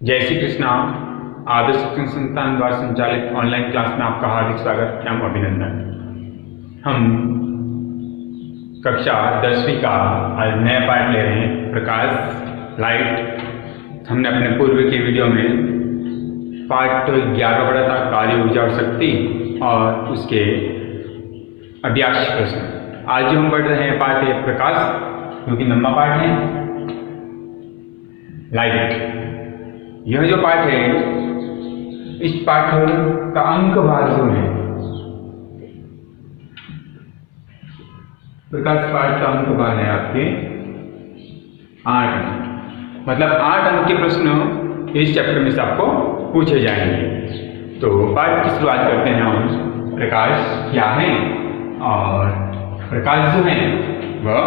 जय श्री कृष्णा। आदर्श शिक्षण संस्थान द्वारा संचालित ऑनलाइन क्लास में आपका हार्दिक स्वागत एवं अभिनंदन। हम कक्षा 10वीं का आज नया पाठ ले रहे हैं, प्रकाश लाइट। हमने अपने पूर्व की वीडियो में पाठ 11 पढ़ा था, कार्य ऊर्जा और शक्ति, और उसके अभ्यास प्रश्न। आज जो हम पढ़ रहे हैं पाठ है प्रकाश, जो कि लंबा पाठ है। लाइट, यह जो पाठ है, इस पाठ का अंक भार जो है, प्रकाश पाठ का अंक भार है आपके 8 अंक। मतलब 8 अंक के प्रश्न इस चैप्टर में से आपको पूछे जाएंगे। तो पाठ की शुरुआत करते हैं हम। प्रकाश क्या है और प्रकाश जो है वह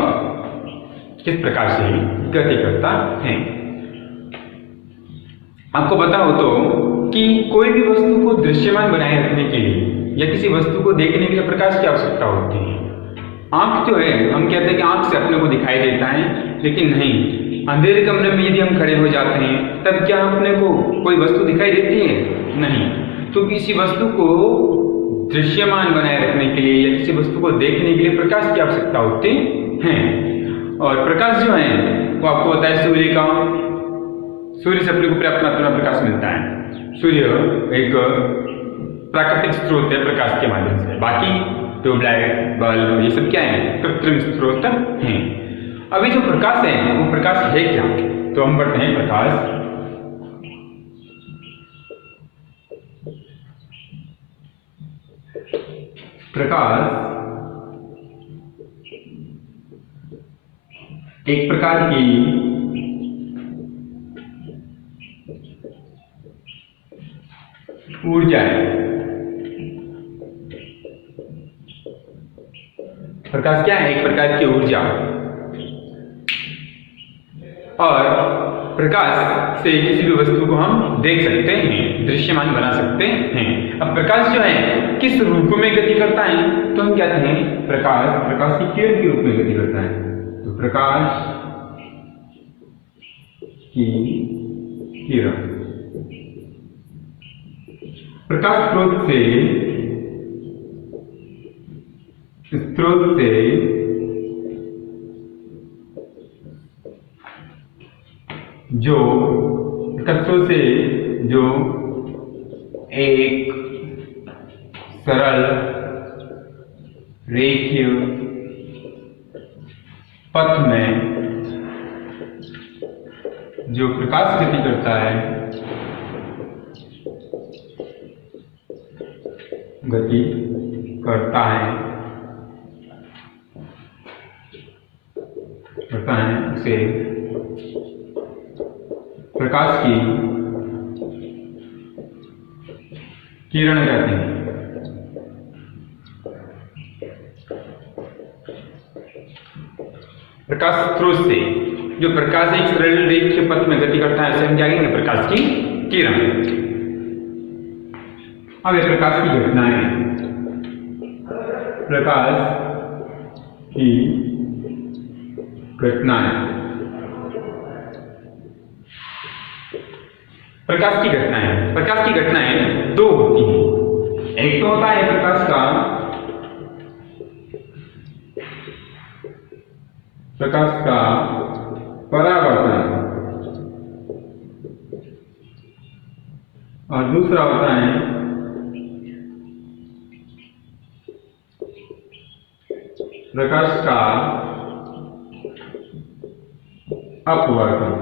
किस प्रकार से गति करता है। आपको पता हो तो कि कोई भी वस्तु को दृश्यमान बनाए रखने के लिए या किसी वस्तु को देखने के लिए प्रकाश की आवश्यकता होती है। आंख जो है, हम कहते हैं कि आंख से अपने को दिखाई देता है, लेकिन नहीं, अंधेरे कमरे में यदि हम खड़े हो जाते हैं तब क्या अपने को कोई वस्तु दिखाई देती है? नहीं। तो किसी वस्तु को दृश्यमान बनाए रखने के लिए या किसी वस्तु को देखने के लिए प्रकाश की आवश्यकता होती है। और प्रकाश जो है वो आपको पता है सूर्य से अपने को पर्याप्त मात्रा में प्रकाश मिलता है। सूर्य एक प्राकृतिक स्रोत है प्रकाश के माध्यम से। बाकी ट्यूबलाइट, बल्ब, ये सब क्या है? कृत्रिम स्रोत हैं। अभी जो प्रकाश है वो प्रकाश है क्या? तो हम पढ़ते हैं प्रकाश एक प्रकार की ऊर्जा है। प्रकाश क्या है? एक प्रकार की ऊर्जा। और प्रकाश से किसी भी वस्तु को हम देख सकते हैं, दृश्यमान बना सकते हैं। अब प्रकाश जो है किस रूप में गति करता है? तो हम कहते हैं प्रकाश की किरण के रूप में गति करता है। तो प्रकाश की किरण प्रकाश स्रोत से जो एक सरल रेखीय पथ में जो प्रकाश गति करता है, उसे प्रकाश की किरण कहते हैं। प्रकाश स्रोत से जो प्रकाश एक सरल रेखीय पथ में गति करता है, उसे हम क्या कहेंगे? प्रकाश की किरण। अब ये प्रकाश की घटनाएं, प्रकाश की घटनाएं दो होती हैं। एक तो होता है प्रकाश का परावर्तन, और दूसरा होता है प्रकाश का अपवर्तन।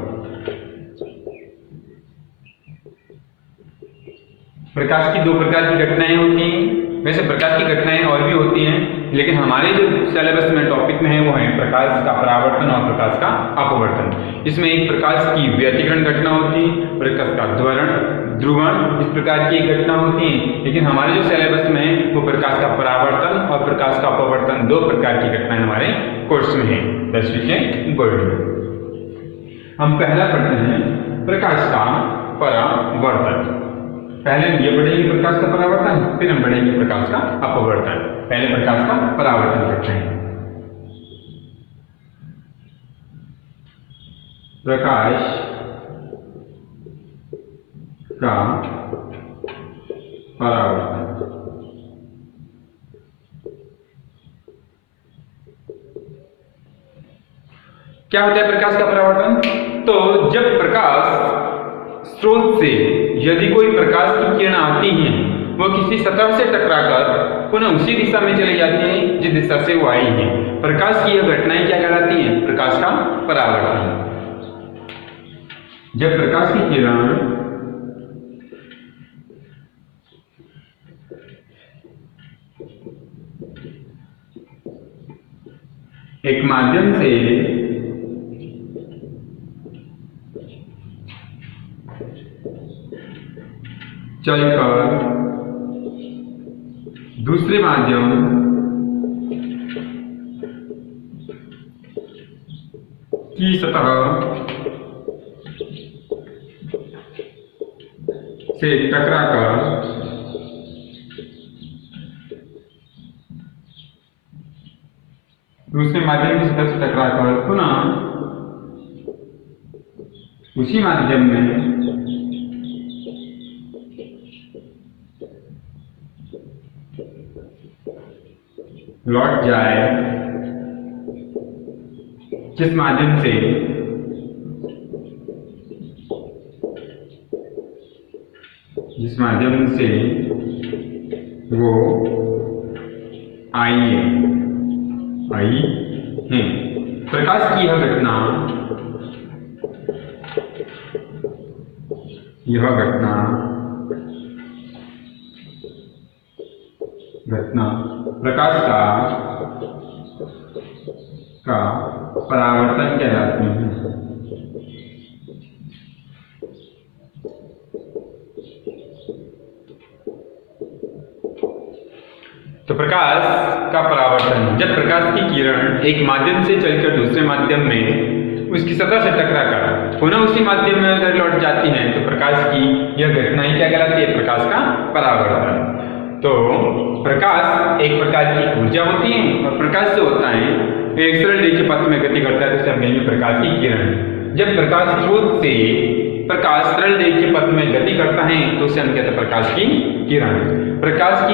प्रकाश की दो प्रकार की घटनाएं होती हैं। वैसे प्रकाश की घटनाएं और भी होती हैं, लेकिन हमारे जो सिलेबस में टॉपिक में है वो है प्रकाश का परावर्तन और प्रकाश का अपवर्तन। इसमें एक प्रकाश की व्यतिकरण घटना होती है, प्रकाश का ध्रुवण, इस प्रकार की एक घटना होती है। लेकिन हमारे जो सिलेबस में है वो प्रकाश का परावर्तन और प्रकाश का अपवर्तन, दो प्रकार की घटनाएं हमारे कोर्स में है 10वीं के बोर्ड में। हम पहला पढ़ते हैं प्रकाश का परावर्तन। पहले ये पढ़ेंगे प्रकाश का परावर्तन, फिर हम पढ़ेंगे प्रकाश का अपवर्तन। पहले प्रकाश का परावर्तन करते हैं। प्रकाश का परावर्तन। क्या होता है प्रकाश का परावर्तन? तो जब प्रकाश स्रोत से यदि कोई प्रकाश की किरण आती है, वो किसी सतह से टकराकर पुनः उसी दिशा में चली जाती है जिस दिशा से वो आई है, प्रकाश की यह घटनाएं क्या कहलाती हैं? प्रकाश का परावर्तन। जब प्रकाश की किरण एक माध्यम से चलकर दूसरे माध्यम की सतह से टकराकर दूसरे माध्यम की सतह से टकराकर पुनः उसी माध्यम में लौट जाए जिस माध्यम से वो आई है। प्रकाश की यह घटना प्रकाश का परावर्तन कहलाती है। तो प्रकाश का परावर्तन, जब प्रकाश की किरण एक माध्यम से चलकर दूसरे माध्यम में उसकी सतह से टकराकर पुनः उसी माध्यम में अगर लौट जाती है तो प्रकाश की यह घटना ही क्या कहलाती है? प्रकाश का परावर्तन। तो प्रकाश एक प्रकार की ऊर्जा होती है और प्रकाश से होता है एक सरल रेखीय पथ में गति करता है, तो हम कहेंगे प्रकाश की किरण। जब प्रकाश स्रोत से प्रकाश सरल रेखीय पथ में गति करता है तो उसे हम कहते हैं प्रकाश की किरण। प्रकाश की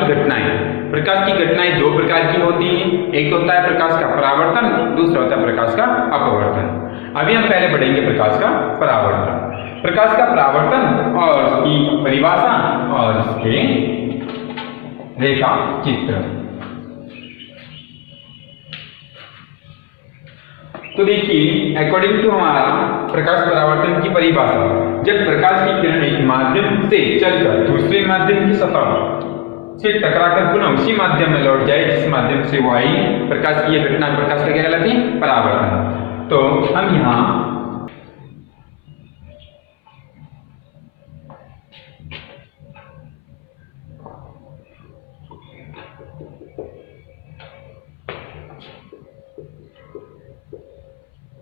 घटनाएं दो प्रकार की होती हैं, एक होता है प्रकाश का परावर्तन, दूसरा होता है प्रकाश का अपवर्तन। अभी हम पहले पढ़ेंगे प्रकाश का परावर्तन। प्रकाश का परावर्तन और उसकी परिभाषा और उसके रेखा चित्र। तो देखिए, अकॉर्डिंग टू हमारा प्रकाश परावर्तन की परिभाषा, जब प्रकाश की किरण एक माध्यम से चलकर दूसरे माध्यम की सतह से टकराकर पुनः उसी माध्यम में लौट जाए जिस माध्यम से वो आई, प्रकाश की यह घटना प्रकाश का क्या कहलाती है? परावर्तन। तो हम यहाँ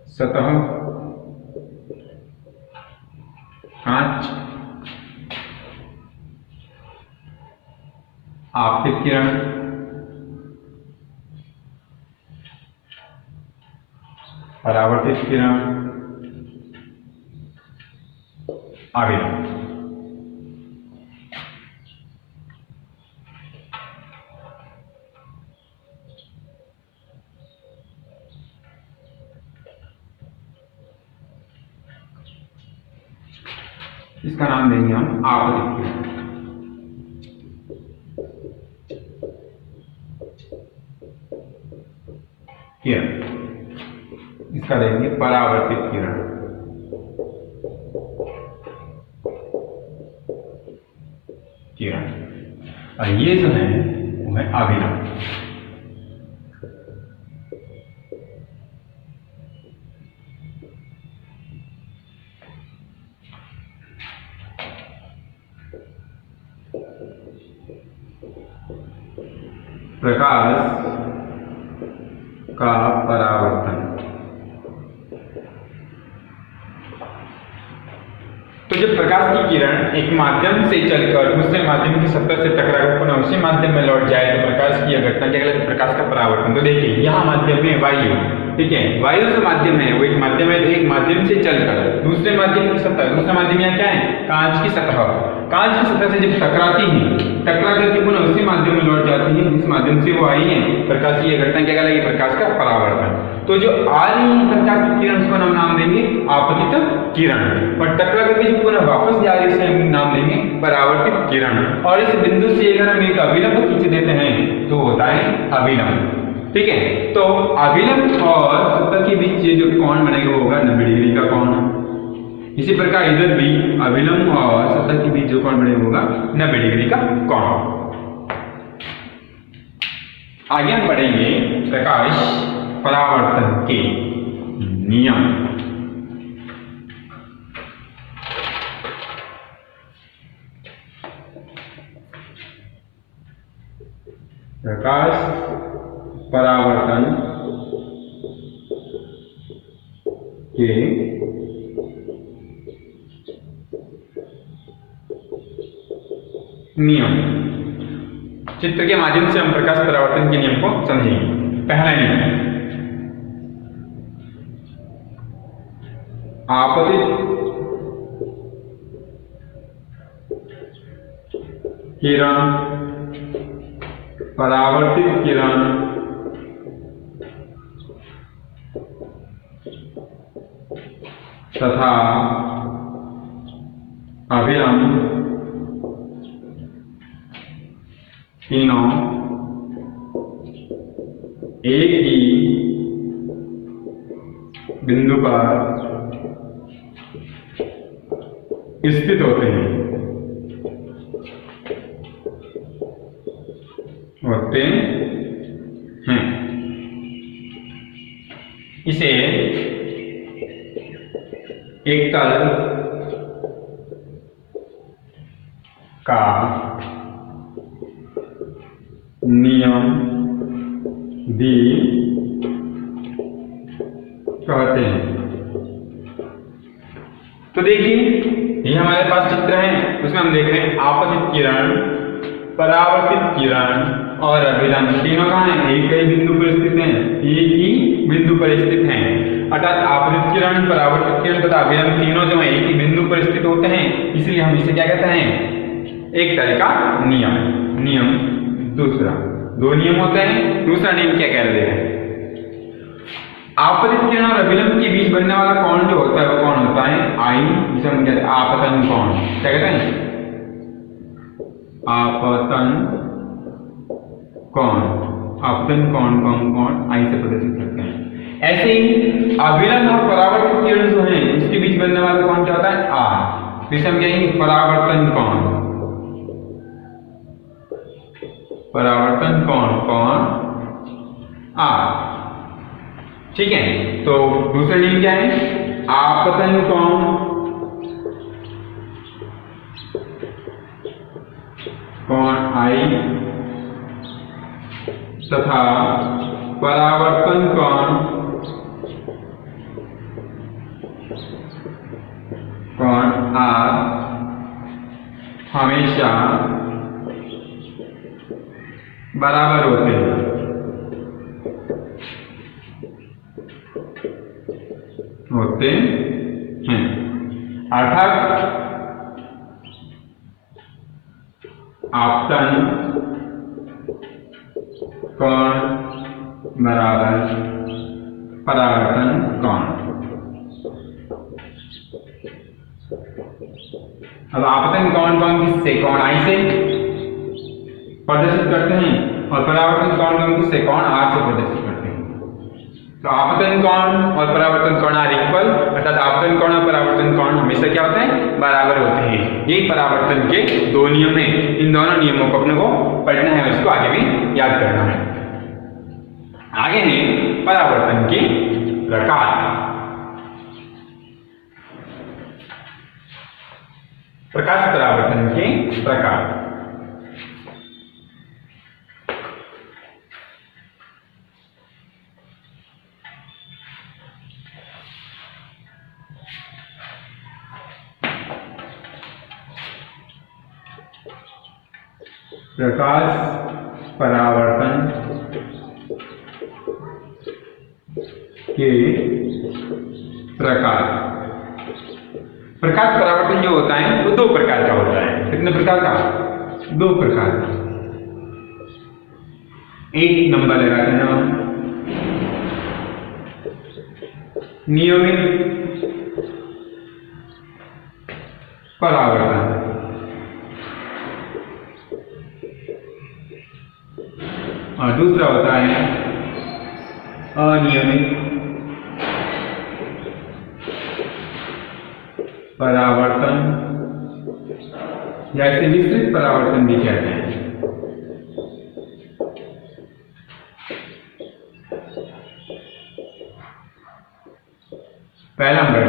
सतह, कांच, आपतित किरण, परावर्तित किरण, आवेदन। इसका नाम देंगे हम आपतित किरण, इसका देंगे परावर्तित किरण। और ये जो है वो है अभिनव। प्रकाश का परावर्तन। तो जब प्रकाश की किरण एक माध्यम से चलकर दूसरे माध्यम की सतह से टकराकर पुनः उसी माध्यम में लौट जाए तो प्रकाश की यह घटना क्या कहलाती है? प्रकाश का परावर्तन। तो देखिए, यहाँ माध्यम में वायु ठीक है, वायु जो माध्यम है वो एक माध्यम है, एक माध्यम से चलकर दूसरे माध्यम की सतह, दूसरा माध्यम यहाँ क्या है, कांच की सतह, कांच की सतह से जब टकराती है, टकरा करके पुनः उसी माध्यम में लौट जाती है जिस माध्यम से वो आई है, प्रकाश, ये घटना क्या कहलाएगी, प्रकाश का परावर्तन। तो जो आ रही है प्रकाश की किरण उसको हम नाम देंगे आपतित किरण, और टकरा करके जो पुनः वापस जा रही है उसे हम नाम देंगे परावर्तित किरण। और इस बिंदु से अगर हम एक अभिलंब खींच देते हैं तो होता है अभिलंब, ठीक है। तो अभिलंब और सतह के बीच ये जो कोण बनेगा वो होगा 90 डिग्री का कोण। इसी प्रकार इधर भी अभिलंब और सतह के बीच जो कोण बनेगा होगा 90 डिग्री का कोण। आगे हम पढ़ेंगे प्रकाश परावर्तन के नियम। प्रकाश परावर्तन के नियम। चित्र के माध्यम से हम प्रकाश परावर्तन के नियम को समझेंगे। पहला नियम, आपतित किरण परावर्तित किरण तथा अभिलंब तीनों एक ही बिंदु पर स्थित होते हैं, इसे एक तल का नियम भी कहते हैं। तो देखिए ये हमारे पास चित्र है, उसमें हम देख रहे हैं आपतित किरण, परावर्तित किरण और अभिलंब तीनों कहाँ हैं, एक ही बिंदु पर स्थित हैं, एक ही बिंदु पर स्थित हैं। अर्थात आपतित किरण, परावर्तित किरण तथा अभिलंब तीनों जो है एक ही बिंदु पर स्थित होते हैं, इसलिए हम इसे क्या कहते हैं, एक तरह का नियम। नियम दूसरा, दो नियम होते हैं। दूसरा नियम क्या कह रहे हैं, आपतित किरण और अभिलंब के बीच बनने वाला कोण जो होता है वो कौन होता है, आई, जिसे हम कहते हैं आपतन कोण। क्या कहते हैं, आपतन कोण। आपतन कोण को हम कोण आई से प्रदर्शित करते हैं। ऐसे ही अभिलंब और परावर्तित किरण जो है उसके बीच बनने वाला कोण क्या होता है, आर, जिसे हम कहेंगे परावर्तन कोण। परावर्तन कोण, कोण आर, ठीक है। तो दूसरा नियम क्या है, आपतन कोण, कोण आई तथा परावर्तन कोण, कोण आर हमेशा बराबर होते हैं। अर्थात आपतन कोण बराबर परावर्तन कोण। अब आपतन कोण को हम किससे, कोण आई से प्रदर्शित करते हैं और परावर्तन कोण को हम किससे, कोण आर से प्रदर्शित करते हैं। तो आपतन कोण और परावर्तन कोण आर इक्वल, अर्थात आपतन कोण और परावर्तन कोण हमेशा क्या होते हैं, बराबर होते हैं। यही परावर्तन के दो नियम हैं। इन दोनों नियमों को अपने को पढ़ना है और इसको आगे भी याद करना है। आगे है परावर्तन के प्रकार। प्रकाश परावर्तन के प्रकार। प्रकाश परावर्तन के प्रकार। प्रकाश परावर्तन जो होता है वो दो प्रकार का होता है। कितने प्रकार का? दो प्रकार का। एक नंबर लगा देना, नियमित परावर्तन। और दूसरा होता है अनियमित परावर्तन, या इसे विस्तृत परावर्तन भी कहते हैं। पहला नंबर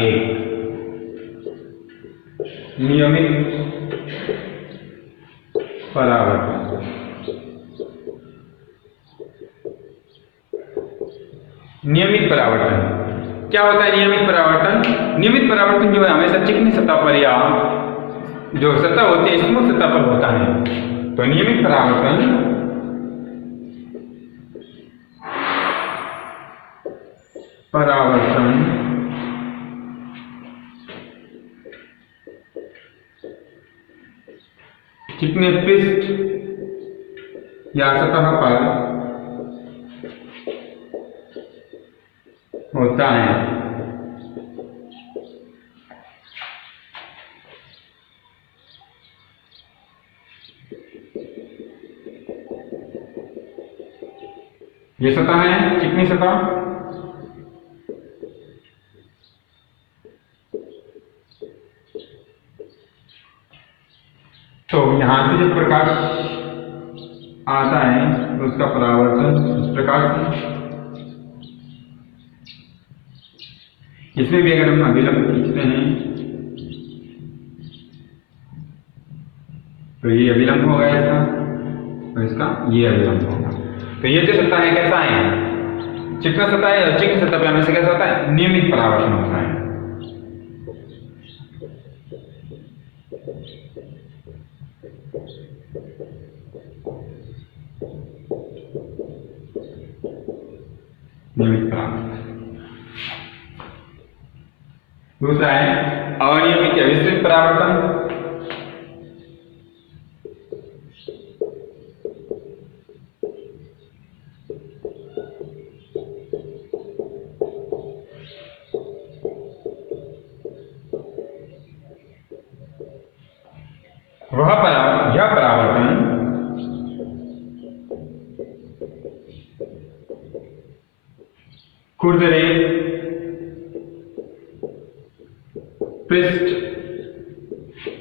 1, नियमित परावर्तन। नियमित परावर्तन क्या होता है? नियमित परावर्तन, नियमित परावर्तन जो है हमेशा चिकनी सतह पर या जो सतह होती है स्मूथ सतह पर होता है। तो नियमित परावर्तन चिकने पृष्ठ या सतह पर होता है। ये सतह है चिकनी सतह, तो यहां से जब प्रकाश आता है तो उसका परावर्तन इस प्रकार से। इसमें भी अगर हम अभिलंब खींचते हैं तो ये अभिलंब होगा इसका, और इसका ये अभिलंब होगा। तो ये जो सतह है कैसा है? चिकना सतह है, और चिकनी सतह पे हमेशा कैसा होता है? नियमित परावर्तन होता है। नियमित परावर्तन। दूसरा है अनियमित या विस्तृत परावर्तन। यह परावर्तन खुरदरे पृष्ठ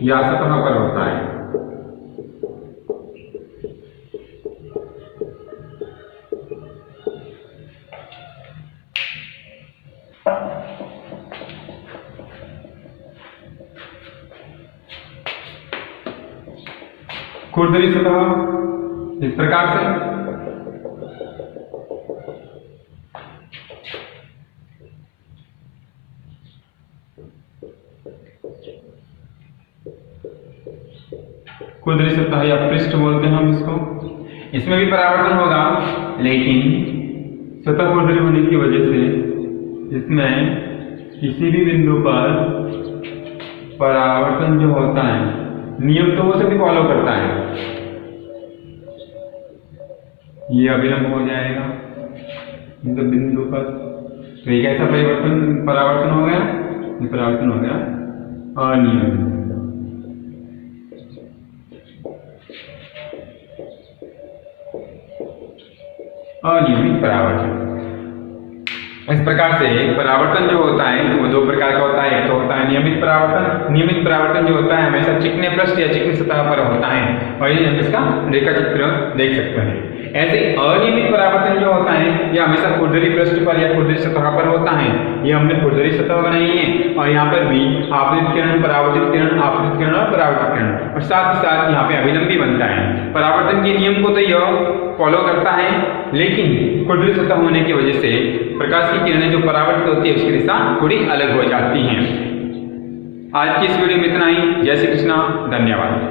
या सतह पर होता है। खुरदरी सतह इस प्रकार से, खुरदरी सतह या पृष्ठ बोलते हैं हम इसको। इसमें भी परावर्तन होगा, लेकिन सतह खुरदरी होने की वजह से इसमें किसी भी बिंदु पर परावर्तन जो होता है, नियम तो वो सभी फॉलो करता है। ये अभिलंब हो जाएगा इस बिंदु पर, तो एक ऐसा परावर्तन हो गया, ये परावर्तन हो गया अनियमित। अनियमित परावर्तन। इस प्रकार से परावर्तन जो होता है वो दो प्रकार का होता है। एक तो होता है नियमित परावर्तन। नियमित परावर्तन जो होता है हमेशा चिकने पृष्ठ या चिकनी सतह पर होता है, और ये हम इसका रेखा चित्र देख सकते हैं। ऐसे अनियमित परावर्तन जो होता है यह हमेशा खुरदरी पृष्ठ पर या खुरदरी सतह पर होता है। ये हमने खुरदरी सतह बनाई है, और यहाँ पर भी आपतित किरण, परावर्तित किरण, आपतित किरण और परावर्तित किरण, और साथ ही साथ यहाँ पे अभिलंब भी बनता है। परावर्तन के नियम को तो यह फॉलो करता है, लेकिन खुरदरी सतह होने की वजह से प्रकाश की किरणें जो परावर्तित होती है उसकी दिशा थोड़ी अलग हो जाती हैं। आज की इस वीडियो में इतना ही। जय श्री कृष्णा, धन्यवाद।